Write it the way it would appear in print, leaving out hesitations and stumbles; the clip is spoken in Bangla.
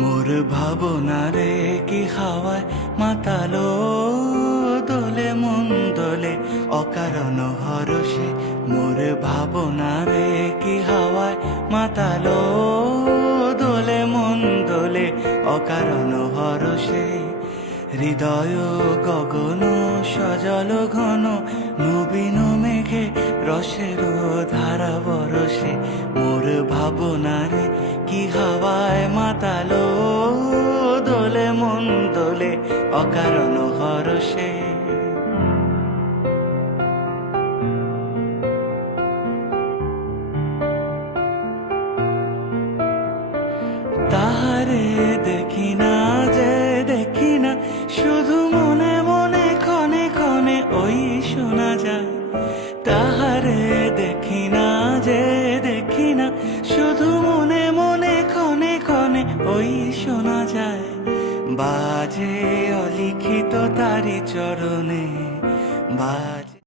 মোর ভাবনারে কি হাওয়ায় মাতালো, দোলে মন দোলে অকারণ হরষে। মোর ভাবনারে কি হাওয়ায় মাতালো, দোলে মন দোলে অকারণ হরষে। হৃদয় গগন সজল ঘন, নবীন মেঘে রসের ধারা বরসে। মোর ভাবনারে কি হাওয়ায় মাতালো, দোলে মন দোলে অকারণ হরষে। তাহারে দেখি না যে দেখি না, শুধু মনে মনে ক্ষণে ক্ষণে ওই শোনা যায়। তাহারে দেখি না যে দেখি না, শুধু মনে মনে ক্ষণে ক্ষণে ওই শোনা যায়। বাজে অলিখিত তারি চরণে, বাজে